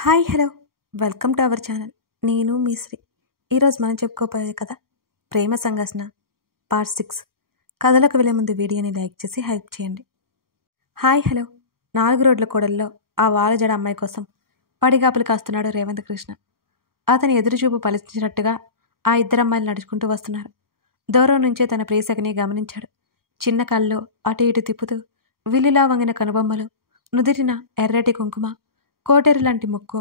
Hi hello welcome to our channel. నేను మీ శ్రీ. ఈరోజు మనం చెప్పుకోపోయే కథ ప్రేమ సంఘర్షణ పార్ట్ 6. కథలకు వెళ్ళే ముందు వీడియోని లైక్ చేసి హైప్ చేయండి. Hi hello. 4 రోడ్ల కూడల్లో ఆ వాలజడ అమ్మాయి కోసం పడిగాపులు కాస్తున్నాడు రేవంత్ కృష్ణ. అతని ఎదురుచూపు ఫలించినట్టుగా ఆ ఇద్దరు అమ్మాయిలు నడుచుకుంటూ వస్తున్నారు. దూరం నుంచే తన ప్రేయసకిని గమనించాడు. చిన్న కళ్ళు అటు ఇటు తిప్పుతూ విల్లులా వంగిన కనుబొమ్మలు, నుదిరిన ఎర్రటి కుంకుమ, కోటేరు లాంటి ముక్కు,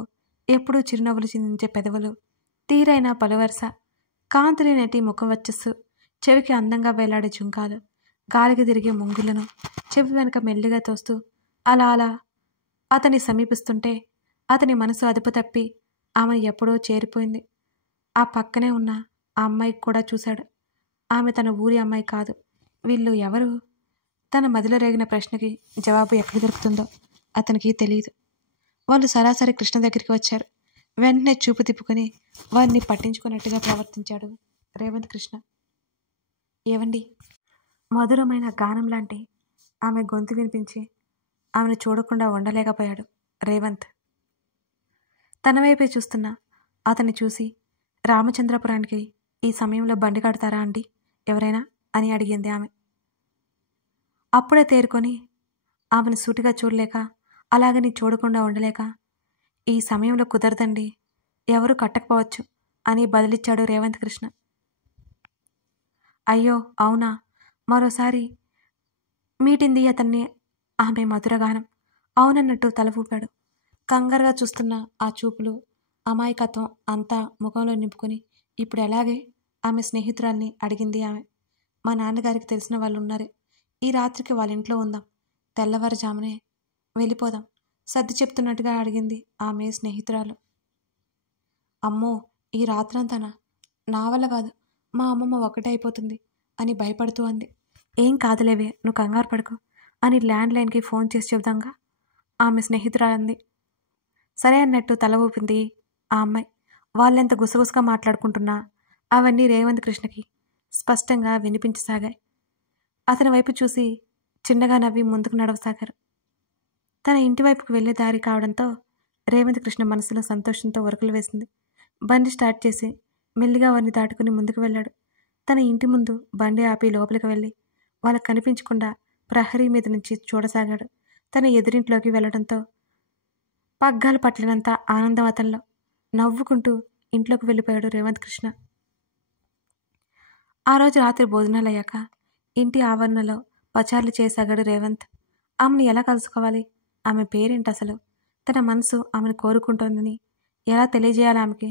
ఎప్పుడూ చిరునవ్వులు చిందించే పెదవులు, తీరైన పలువరస, కాంతులి నెటి ముఖం వచ్చస్సు, చెవికి అందంగా వేలాడే జుంకాలు, గాలికి తిరిగే ముంగులను చెవి వెనుక మెల్లిగా తోస్తూ అలా అలా అతన్ని సమీపిస్తుంటే అతని మనసు అదుపు తప్పి ఆమెను ఎప్పుడో చేరిపోయింది. ఆ పక్కనే ఉన్న ఆ అమ్మాయికి కూడా చూశాడు. ఆమె తన ఊరి అమ్మాయి కాదు. వీళ్ళు ఎవరు? తన మదిలో రేగిన ప్రశ్నకి జవాబు ఎక్కడ దొరుకుతుందో అతనికి తెలియదు. వాళ్ళు సరాసరి కృష్ణ దగ్గరికి వచ్చారు. వెంటనే చూపు తిప్పుకొని వారిని పట్టించుకున్నట్టుగా ప్రవర్తించాడు రేవంత్ కృష్ణ. ఏవండి? మధురమైన గానం లాంటి ఆమె గొంతు వినిపించి ఆమెను చూడకుండా ఉండలేకపోయాడు రేవంత్. తన వైపే చూస్తున్న అతన్ని చూసి, రామచంద్రపురానికి ఈ సమయంలో బండి కడతారా అండి ఎవరైనా అని అడిగింది ఆమె. అప్పుడే తేరుకొని ఆమెను సూటిగా చూడలేక, అలాగని చూడకుండా ఉండలేక, ఈ సమయంలో కుదరదండి, ఎవరు కట్టకపోవచ్చు అని బదిలిచ్చాడు రేవంత్ కృష్ణ. అయ్యో అవునా? మరోసారి మీటింది అతన్ని ఆమె మధురగానం. అవునన్నట్టు తల ఊపాడు. కంగారుగా చూస్తున్న ఆ చూపులు, అమాయకత్వం అంతా ముఖంలో నింపుకొని ఇప్పుడు ఎలాగే ఆమె స్నేహితురాల్ని అడిగింది ఆమె. మా నాన్నగారికి తెలిసిన వాళ్ళు ఉన్నారు, ఈ రాత్రికి వాళ్ళ ఇంట్లో ఉందాం, తెల్లవారుజామునే వెళ్ళిపోదాం సర్ది చెప్తున్నట్టుగా అడిగింది ఆమె స్నేహితురాలు. అమ్మో, ఈ రాత్రంతానా? నా వల్ల కాదు, మా అమ్మమ్మ ఒకటే అయిపోతుంది అని భయపడుతూ అంది. ఏం కాదులేవే, నువ్వు కంగారు పడుకో అని ల్యాండ్లైన్కి ఫోన్ చేసి చెబుదాంగా ఆమె స్నేహితురాలంది. సరే అన్నట్టు తల ఊపింది ఆ అమ్మాయి. వాళ్ళెంత గుసగుసగా మాట్లాడుకుంటున్నా అవన్నీ రేవంత్ కృష్ణకి స్పష్టంగా వినిపించసాగాయి. అతని వైపు చూసి చిన్నగా నవ్వి ముందుకు నడవసాగారు. తన ఇంటి వైపుకు వెళ్లే దారి కావడంతో రేవంత్ కృష్ణ మనసులో సంతోషంతో ఉరకలు వేసింది. బండి స్టార్ట్ చేసి మెల్లిగా వారిని దాటుకుని ముందుకు వెళ్ళాడు. తన ఇంటి ముందు బండి ఆపి లోపలికి వెళ్ళి వాళ్ళకు కనిపించకుండా ప్రహరీ మీద నుంచి చూడసాగాడు. తన ఎదురింట్లోకి వెళ్లడంతో పగ్గాలు పట్టినంత ఆనందం అతనిలో. నవ్వుకుంటూ ఇంట్లోకి వెళ్ళిపోయాడు రేవంత్ కృష్ణ. ఆ రోజు రాత్రి భోజనాలయ్యాక ఇంటి ఆవరణలో పచార్లు చేసాగాడు రేవంత్. ఆమెను ఎలా కలుసుకోవాలి, ఆమె పేరేంటి అసలు, తన మనసు ఆమెను కోరుకుంటోందని ఎలా తెలియజేయాలి ఆమెకి,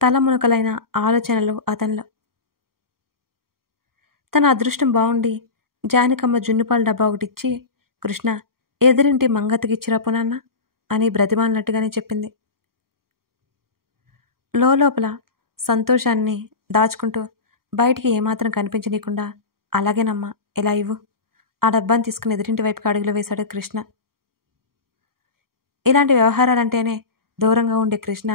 తలమునకలైన ఆలోచనలు అతనిలో. తన అదృష్టం బాగుండి జానికమ్మ జున్నుపాల డబ్బా ఒకటిచ్చి, కృష్ణ ఎదురింటి మంగతికిచ్చిరా పునాన్న అని బ్రతిమాలినట్టుగానే చెప్పింది. లోపల సంతోషాన్ని దాచుకుంటూ బయటికి ఏమాత్రం కనిపించనీయకుండా, అలాగేనమ్మా, ఇలా ఇవ్వు. ఆ డబ్బాని తీసుకుని ఎదురింటి వైపుకి అడుగులు వేశాడు కృష్ణ. ఇలాంటి వ్యవహారాలంటేనే దూరంగా ఉండే కృష్ణ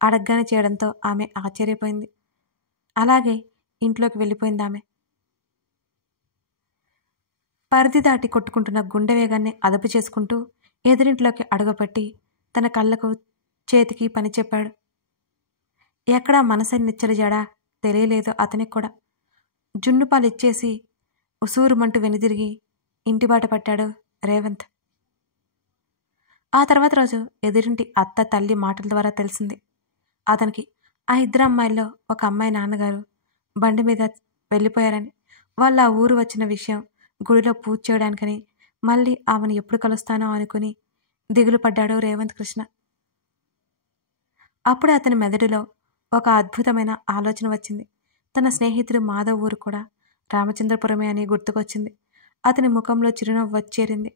అడగ్గానే చేయడంతో ఆమె ఆశ్చర్యపోయింది. అలాగే ఇంట్లోకి వెళ్ళిపోయింది ఆమె. పరిధి దాటి కొట్టుకుంటున్న గుండె వేగాన్ని అదుపు చేసుకుంటూ ఎదురింట్లోకి అడుగుపెట్టి తన కళ్ళకు చేతికి పని చెప్పాడు. ఎక్కడా మనసని నిచ్చలిజాడా తెలియలేదు అతనికి కూడా. జున్నుపాలు ఇచ్చేసి ఉసూరుమంటూ వెనుదిరిగి ఇంటిబాట పట్టాడు రేవంత్. ఆ తర్వాత రోజు ఎదురింటి అత్త తల్లి మాటల ద్వారా తెలిసింది అతనికి, ఆ ఇద్దరు అమ్మాయిల్లో ఒక అమ్మాయి నాన్నగారు బండి మీద వెళ్ళిపోయారని. వాళ్ళు ఆ ఊరు వచ్చిన విషయం గుడిలో పూజ చేయడానికని, మళ్ళీ ఆమెను ఎప్పుడు కలుస్తానో అనుకుని దిగులు పడ్డాడు రేవంత్ కృష్ణ. అప్పుడే అతని మెదడులో ఒక అద్భుతమైన ఆలోచన వచ్చింది. తన స్నేహితుడు మాధవ్ ఊరు కూడా రామచంద్రపురమే అని గుర్తుకొచ్చింది. అతని ముఖంలో చిరునవ్వు వచ్చేరింది.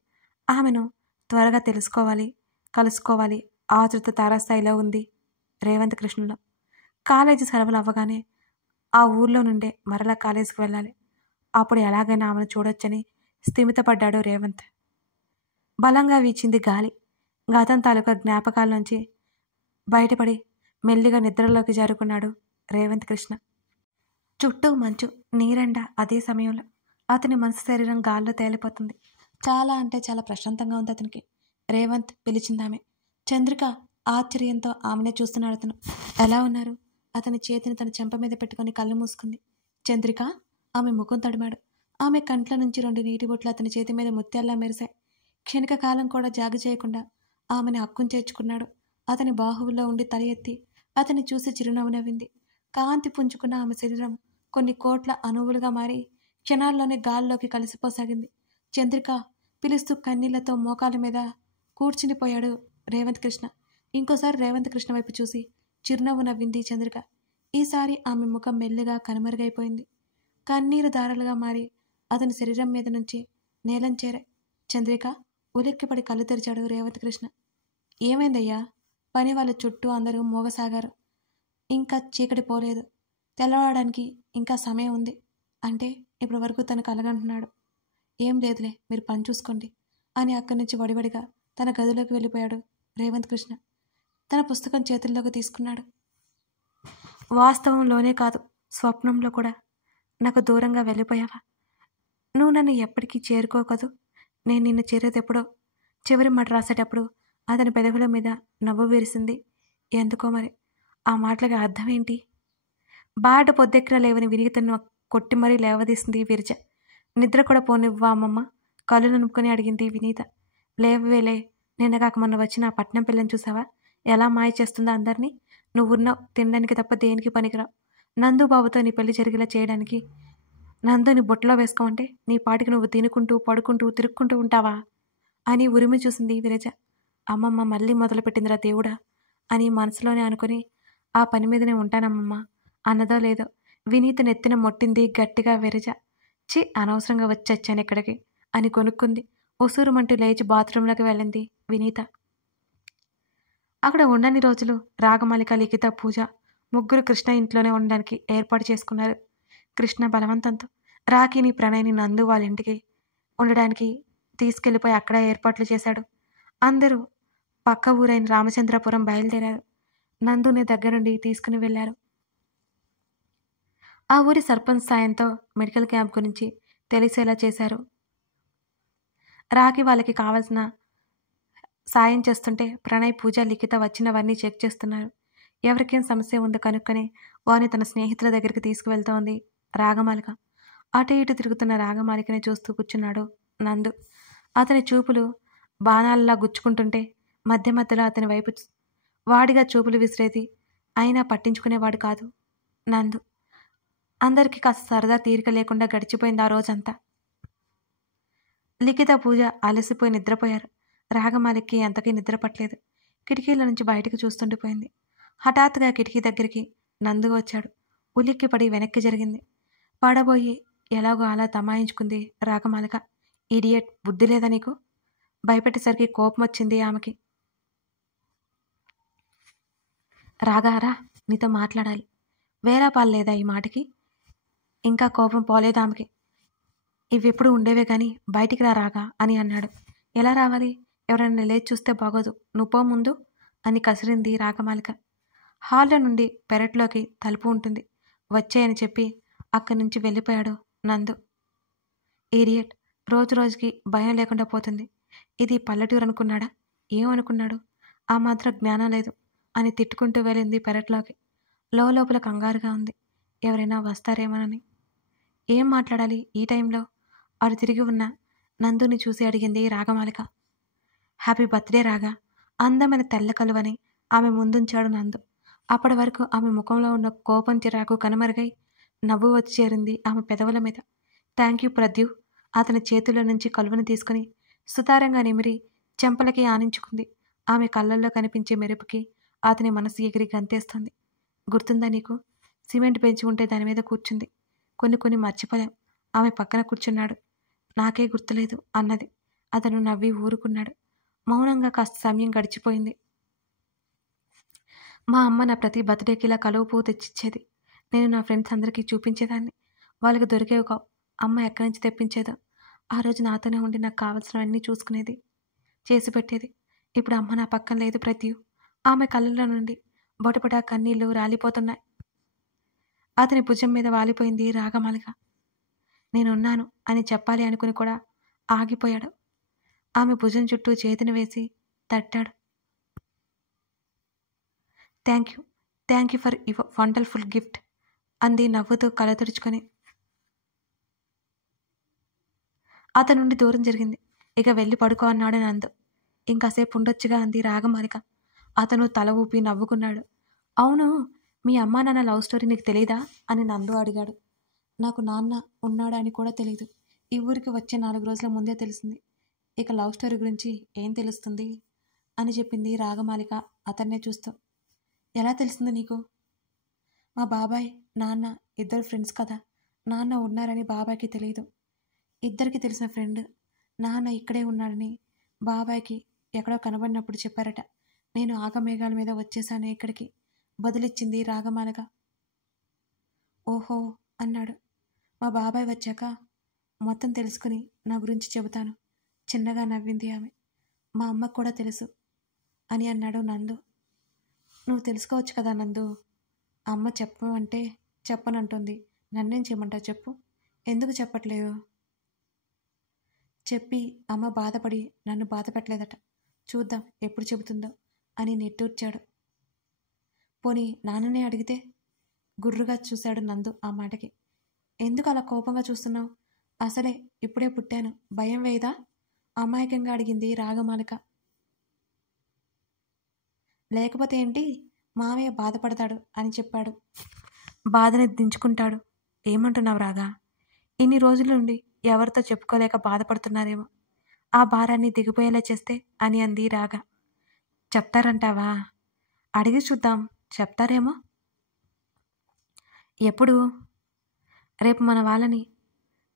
ఆమెను త్వరగా తెలుసుకోవాలి, కలుసుకోవాలి ఆతృత తారాస్థాయిలో ఉంది రేవంత్ కృష్ణలో. కాలేజీ సెలవులు అవ్వగానే ఆ ఊర్లో నుండే మరలా కాలేజీకి వెళ్ళాలి. అప్పుడు ఎలాగైనా ఆమెను చూడొచ్చని స్థిమితపడ్డాడు రేవంత్. బలంగా వీచింది గాలి. గతం తాలూకా జ్ఞాపకాల నుంచి బయటపడి మెల్లిగా నిద్రలోకి జారుకున్నాడు రేవంత్ కృష్ణ. చుట్టూ మంచు, నీరెండ. అదే సమయంలో అతని మనసు శరీరం గాల్లో తేలిపోతుంది. చాలా అంటే చాలా ప్రశాంతంగా ఉంది అతనికి. రేవంత్ పిలిచిందామె. చంద్రిక ఆశ్చర్యంతో ఆమెనే చూస్తున్నాడు అతను. ఎలా ఉన్నారు? అతని చేతిని తన చెంప మీద పెట్టుకుని కళ్ళు మూసుకుంది. చంద్రిక? ఆమె ముఖం తడిమాడు. ఆమె కంట్ల నుంచి 2 నీటి బొట్లు అతని చేతి మీద ముత్యాల్లా మెరిశాయి. క్షణిక కాలం కూడా జాగు చేయకుండా ఆమెను హక్కును చేర్చుకున్నాడు. అతని బాహువుల్లో ఉండి తల ఎత్తి అతన్ని చూసి చిరునవ్వు నవ్వింది. కాంతి పుంజుకున్న ఆమె శరీరం కొన్ని కోట్ల అణువులుగా మారి క్షణాల్లోనే గాల్లోకి కలిసిపోసాగింది. చంద్రిక పిలుస్తూ కన్నీళ్లతో మోకాల మీద కూర్చునిపోయాడు రేవంత్ కృష్ణ. ఇంకోసారి రేవంత్ కృష్ణ వైపు చూసి చిరునవ్వు నవ్వింది చంద్రిక. ఈసారి ఆమె ముఖం మెల్లిగా కనుమరుగైపోయింది. కన్నీరు దారాలుగా మారి అతని శరీరం మీద నుంచి నేలం చేరాయి. చంద్రిక ఉలిక్కిపడి కళ్ళు తెరిచాడు రేవంత్ కృష్ణ. ఏమైందయ్యా? పని వాళ్ళ చుట్టూ అందరూ మోగసాగారు. ఇంకా చీకటి పోలేదు. తెల్లవాడడానికి ఇంకా సమయం ఉంది అంటే ఇప్పటి వరకు తను కలగంటున్నాడు. ఏం లేదులే, మీరు పని చూసుకోండి అని అక్కడి నుంచి వడివడిగా తన గదిలోకి వెళ్ళిపోయాడు రేవంత్ కృష్ణ. తన పుస్తకం చేతుల్లోకి తీసుకున్నాడు. వాస్తవంలోనే కాదు, స్వప్నంలో కూడా నాకు దూరంగా వెళ్ళిపోయావా? నువ్వు నన్ను ఎప్పటికీ చేరుకోకదు. నేను నిన్ను చేరేదెప్పుడో. చివరి మాట రాసేటప్పుడు అతని పెదవుల మీద నవ్వు విరిసింది. ఎందుకో మరి ఆ మాటలకి అర్థం ఏంటి? బాట పొద్దెక్కర లేవని వినిగితను కొట్టి మరీ లేవదీసింది విరిజ. నిద్ర కూడా పోనివ్వా అమ్మమ్మ? కళ్ళు నునుపుకొని అడిగింది వినీత. లేవవేలే, నిన్నగాక మొన్న వచ్చిన ఆ పట్నం పిల్లని చూసావా? ఎలా మాయ చేస్తుందో అందరినీ. నువ్వున్నావు తినడానికి తప్ప దేనికి పనికిరావు. నందు బాబుతో నీ పెళ్లి జరిగేలా చేయడానికి నందుని బొట్టలో వేసుకోమంటే నీ పాటికి నువ్వు తినుకుంటూ పడుకుంటూ తిరుక్కుంటూ ఉంటావా అని ఉరిమి చూసింది విరజ. అమ్మమ్మ మళ్ళీ మొదలుపెట్టిందిరా దేవుడా అని మనసులోనే అనుకుని ఆ పని మీదనే ఉంటానమ్మమ్మ అన్నదో లేదో వినీత నెత్తిన మొట్టింది గట్టిగా విరజ. చి, అనవసరంగా వచ్చాను ఇక్కడికి అని కొనుక్కుంది. ఉసూరుమంటూ లేచి బాత్రూంలోకి వెళ్ళింది వినీత. అక్కడ ఉండని రోజులు రాగమాలిక, లిఖిత, పూజ ముగ్గురు కృష్ణ ఇంట్లోనే ఉండడానికి ఏర్పాటు చేసుకున్నారు. కృష్ణ బలవంతంతో రాఖీని, ప్రణయ్ని నందు వాళ్ళ ఇంటికి ఉండడానికి తీసుకెళ్లిపోయి అక్కడ ఏర్పాట్లు చేశాడు. అందరూ పక్క ఊరైన రామచంద్రపురం బయలుదేరారు. నందుని దగ్గరుండి తీసుకుని వెళ్లారు. ఆ ఊరి సర్పంచ్ సాయంతో మెడికల్ క్యాంప్ గురించి తెలిసేలా చేశారు. రాఖీ వాళ్ళకి కావాల్సిన సాయం చేస్తుంటే ప్రణయ్, పూజ, లిఖిత వచ్చినవన్నీ చెక్ చేస్తున్నారు. ఎవరికేం సమస్య ఉందో కనుక్కొని వారిని తన స్నేహితుల దగ్గరికి తీసుకువెళ్తోంది రాగమాలిక. అటు ఇటు తిరుగుతున్న రాగమాలికని చూస్తూ కూర్చున్నాడు నందు. అతని చూపులు బాణాలలా గుచ్చుకుంటుంటే మధ్య మధ్యలో అతని వైపు వాడిగా చూపులు విసిరేది. అయినా పట్టించుకునేవాడు కాదు నందు. అందరికీ కాస్త సరదా తీరిక లేకుండా గడిచిపోయింది ఆ రోజంతా. లిఖిత, పూజ అలసిపోయి నిద్రపోయారు. రాగమాలికి అంతకీ నిద్ర పట్టలేదు. కిటికీల నుంచి బయటకు చూస్తుండిపోయింది. హఠాత్తుగా కిటికీ దగ్గరికి నందు వచ్చాడు. ఉలిక్కిపడి వెనక్కి జరిగింది. పడబోయి ఎలాగో అలా తమాయించుకుంది రాగమాలిక. ఇడియట్, బుద్ధి లేదా నీకు? భయపెట్టేసరికి కోపం వచ్చింది ఆమెకి. రాగారా, నీతో మాట్లాడాలి. వేరే పాలు లేదా ఈ మాటకి? ఇంకా కోపం పోలేదు ఆమెకి. ఇవెప్పుడు ఉండేవే కానీ బయటికి రాగా అని అన్నాడు. ఎలా రావాలి? ఎవరైనా లేచి చూస్తే బాగోదు. నువ్వు పో ముందు అని కసిరింది రాగమాలిక. హాల్లో నుండి పెరట్లోకి తలుపు ఉంటుంది. వచ్చాయని చెప్పి అక్కడి నుంచి వెళ్ళిపోయాడు నందు. ఈడియట్, రోజు రోజుకి భయం లేకుండా పోతుంది. ఇది పల్లెటూరు అనుకున్నాడా? ఏమనుకున్నాడు? ఆ మాత్రం జ్ఞానం లేదు అని తిట్టుకుంటూ వెళ్ళింది పెరట్లోకి. లోపల కంగారుగా ఉంది. ఎవరైనా వస్తారేమోనని. ఏం మాట్లాడాలి ఈ టైంలో? అటు తిరిగి ఉన్న నందుని చూసి అడిగింది రాగమాలిక. హ్యాపీ బర్త్డే రాగా, అందమైన తెల్ల కలువని ఆమె ముందుంచాడు నందు. అప్పటి వరకు ఆమె ముఖంలో ఉన్న కోపం, చిరాకు కనుమరుగై నవ్వు వచ్చి చేరింది ఆమె పెదవుల మీద. Thank you Pradyu. అతని చేతుల్లో నుంచి కలువని తీసుకుని సుతారంగా నిమిరి చెంపలకి ఆనించుకుంది. ఆమె కళ్ళల్లో కనిపించే మెరుపుకి అతని మనసు ఎగిరి గంతేస్తుంది. గుర్తుందా నీకు? సిమెంట్ బెంచి ఉంటే దాని మీద కూర్చుంది. కొన్ని మర్చిపోలేం. ఆమె పక్కన కూర్చున్నాడు. నాకే గుర్తులేదు అన్నది. అతను నవ్వి ఊరుకున్నాడు. మౌనంగా కాస్త సమయం గడిచిపోయింది. మా అమ్మ నా ప్రతి బర్త్డేకి ఇలా కలువ పువ్వు తెచ్చిచ్చేది. నేను నా ఫ్రెండ్స్ అందరికీ చూపించేదాన్ని. వాళ్ళకి దొరికేవి కావు. అమ్మ ఎక్కడి నుంచి తెప్పించేదో. ఆ రోజు నాతోనే ఉండి నాకు కావాల్సినవన్నీ చూసుకునేది, చేసి పెట్టేది. ఇప్పుడు అమ్మ నా పక్కన లేదు ప్రత్యు. ఆమె కళ్ళల్లో నుండి బొటబొట కన్నీళ్లు రాలిపోతున్నాయి. అతని భుజం మీద వాలిపోయింది రాగమాలిక. నేనున్నాను అని చెప్పాలి అనుకుని కూడా ఆగిపోయాడు. ఆమె భుజం చుట్టూ చేతిని వేసి తట్టాడు. Thank you for your wonderful gift అంది నవ్వుతూ కళ్ళ తుడుచుకొని. అతని నుండి దూరం జరిగింది. ఇక వెళ్ళి పడుకో అన్నాడు నందు. ఇంకాసేపు ఉండొచ్చుగా అంది రాగమాలిక. అతను తల ఊపి నవ్వుకున్నాడు. అవును, మీ అమ్మా నాన్న లవ్ స్టోరీ నీకు తెలీదా అని నందు అడిగాడు. నాకు నాన్న ఉన్నాడా అని కూడా తెలీదు. ఈ ఊరికి వచ్చే 4 రోజుల ముందే తెలిసింది. ఇక లవ్ స్టోరీ గురించి ఏం తెలుస్తుంది అని చెప్పింది రాగమాలిక అతన్నే చూస్తూ. ఎలా తెలిసింది నీకు? మా బాబాయ్ నాన్న ఇద్దరు ఫ్రెండ్స్ కదా. నాన్న ఉన్నారని బాబాయ్కి తెలియదు. ఇద్దరికి తెలిసిన ఫ్రెండ్ నాన్న ఇక్కడే ఉన్నాడని బాబాయ్కి ఎక్కడో కనబడినప్పుడు చెప్పారట. నేను ఆగమేఘాల మీద వచ్చేసాను ఇక్కడికి బదులిచ్చింది రాగమాలిక. ఓహో అన్నాడు. మా బాబాయ్ వచ్చాక మొత్తం తెలుసుకుని నా గురించి చెబుతాను చిన్నగా నవ్వింది ఆమె. మా అమ్మకు కూడా తెలుసు అని అన్నాడు నందు. నువ్వు తెలుసుకోవచ్చు కదా నందు. అమ్మ చెప్పమంటే చెప్పనంటుంది. నన్నేం చేయమంటావు చెప్పు. ఎందుకు చెప్పట్లేదు? చెప్పి అమ్మ బాధపడి నన్ను బాధ పెట్టలేదట. చూద్దాం ఎప్పుడు చెబుతుందో అని నిట్టూర్చాడు. పోనీ నాన్ననే అడిగితే? గుర్రుగా చూశాడు నందు ఆ మాటకి. ఎందుకు అలా కోపంగా చూస్తున్నావు? అసలే ఇప్పుడే పుట్టాను, భయం వేయదా? అమాయకంగా అడిగింది రాగమాలిక. లేకపోతే ఏంటి, మామయ్య బాధపడతాడు అని చెప్పాడు. బాధని దించుకుంటాడు. ఏమంటున్నావు రాగా? ఇన్ని రోజుల నుండి ఎవరితో చెప్పుకోలేక బాధపడుతున్నారేమో. ఆ భారాన్ని దిగిపోయేలా చేస్తే అని అంది రాగా. చెప్తారంటావా? అడిగి చూద్దాం, చెప్తారేమో. ఎప్పుడు? రేపు మన వాళ్ళని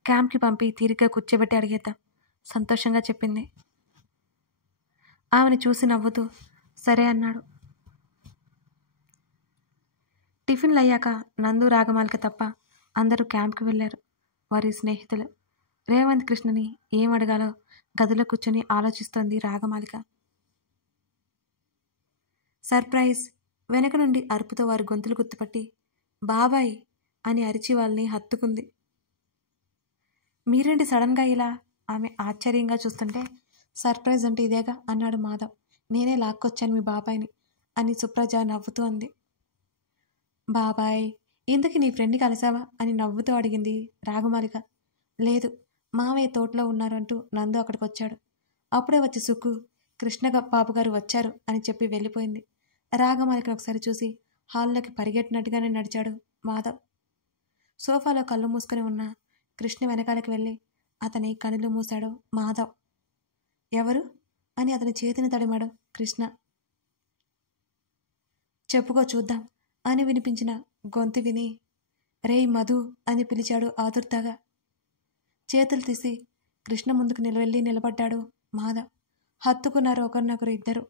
క్యాంప్కి పంపి తీరిగ్గా కూర్చోబెట్టి అడిగేద్దాం సంతోషంగా చెప్పింది. ఆమెను చూసి నవ్వుతూ సరే అన్నాడు. టిఫిన్లు అయ్యాక నందు రాగమాలిక తప్ప అందరూ క్యాంప్కి వెళ్ళారు. వారి స్నేహితులు. రేవంత్ కృష్ణని ఏం అడగాలో గదిలో కూర్చొని ఆలోచిస్తోంది రాగమాలిక. సర్ప్రైజ్! వెనక నుండి అరుపుతో వారి గొంతులు గుర్తుపట్టి బాబాయ్ అని అరిచి వాళ్ళని హత్తుకుంది. మీరేంటి సడన్గా ఇలా? ఆమె ఆశ్చర్యంగా చూస్తుంటే సర్ప్రైజ్ అంటే ఇదేగా అన్నాడు మాధవ్. నేనే లాక్కొచ్చాను మీ బాబాయ్ని అని సుప్రజ నవ్వుతూ అంది. బాబాయ్, ఇంతకీ నీ ఫ్రెండ్ని కలిసావా అని నవ్వుతూ అడిగింది రాగమాలిక. లేదు, మావయ్య తోటలో ఉన్నారు అంటూ నందు అక్కడికి వచ్చాడు. అప్పుడే వచ్చి సుక్కు కృష్ణ బాబు గారు వచ్చారు అని చెప్పి వెళ్ళిపోయింది. రాగమాలికను ఒకసారి చూసి హాల్లోకి పరిగెట్టినట్టుగానే నడిచాడు మాధవ్. సోఫాలో కళ్ళు మూసుకొని ఉన్న కృష్ణ వెనకాలకి వెళ్ళి అతని కనులు మూశాడు మాధవ్. ఎవరు అని అతని చేతిని తడిమాడు కృష్ణ. చెప్పుకో చూద్దాం అని వినిపించిన గొంతు విని రేయ్ మధు అని పిలిచాడు ఆదుర్దాగా. చేతులు తీసి కృష్ణ ముందుకు నిలబడ్డాడు మాధవ్. హత్తుకున్నారు ఒకరినొకరు ఇద్దరు.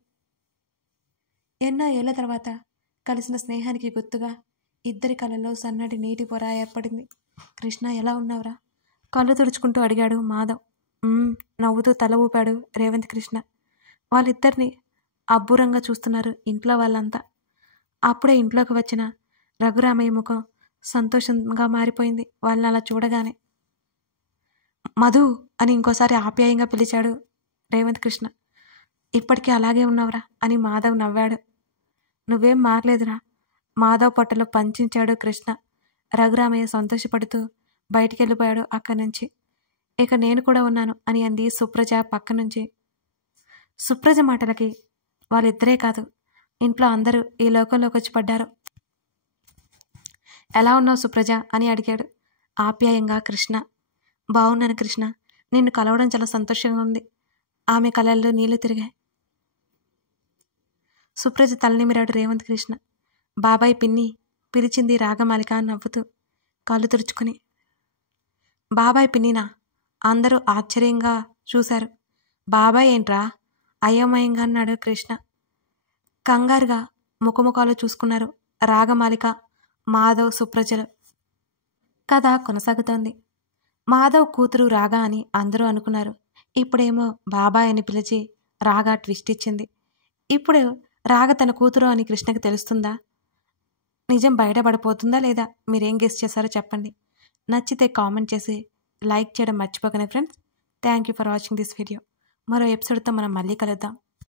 ఎన్నో ఏళ్ల తర్వాత కలిసిన స్నేహానికి గుర్తుగా ఇద్దరి కళ్ళల్లో సన్నటి నీటి పొర ఏర్పడింది. కృష్ణ ఎలా ఉన్నావురా? కళ్ళు తుడుచుకుంటూ అడిగాడు మాధవ్. నవ్వుతూ తల ఊపాడు రేవంత్ కృష్ణ. వాళ్ళిద్దరిని అబ్బురంగా చూస్తున్నారు ఇంట్లో వాళ్ళంతా. అప్పుడే ఇంట్లోకి వచ్చిన రఘురామయ్య ముఖం సంతోషంగా మారిపోయింది వాళ్ళని అలా చూడగానే. మధు అని ఇంకోసారి ఆప్యాయంగా పిలిచాడు రేవంత్ కృష్ణ. ఇప్పటికీ అలాగే ఉన్నావురా అని మాధవ్ నవ్వాడు. నువ్వేం మారలేదురా మాధవ్ పొట్టలో పంచించాడు కృష్ణ. రఘురామయ్య సంతోషపడుతూ బయటికి వెళ్ళిపోయాడు అక్కడి నుంచి. ఇక నేను కూడా ఉన్నాను అని అంది సుప్రజ పక్క నుంచి. సుప్రజ మాటలకి వాళ్ళిద్దరే కాదు ఇంట్లో అందరూ ఈ లోకంలోకి వచ్చి పడ్డారు. ఎలా ఉన్నావు సుప్రజ అని అడిగాడు ఆప్యాయంగా కృష్ణ. బాగున్నాను కృష్ణ, నిన్ను కలవడం చాలా సంతోషంగా ఉంది. ఆమె కళ్ళల్లో నీళ్లు తిరిగాయి. సుప్రజ తలనిమిరాడు రేవంత్ కృష్ణ. బాబాయ్ పిన్ని పిలిచింది రాగమాలిక నవ్వుతూ కళ్ళు తుడుచుకుని. బాబాయ్ పిన్నినా? అందరూ ఆశ్చర్యంగా చూశారు. బాబాయ్ ఏంట్రా అయోమయంగా అన్నాడు కృష్ణ. కంగారుగా ముఖముఖాలు చూసుకున్నారు రాగమాలిక, మాధవ్, సుప్రజలు. కథ కొనసాగుతోంది. మాధవ్ కూతురు రాగా అని అందరూ అనుకున్నారు. ఇప్పుడేమో బాబాయ్ అని పిలిచి రాగా ట్విస్ట్ ఇచ్చింది. ఇప్పుడు రాగ తన కూతురు అని కృష్ణకి తెలుస్తుందా? నిజం బయటపడిపోతుందా లేదా? మీరేం గెస్ చేశారో చెప్పండి. నచ్చితే కామెంట్ చేసి లైక్ చేయడం మర్చిపోకండి friends. Thank you for watching this video. మరో ఎపిసోడ్తో మనం మళ్ళీ కలుద్దాం.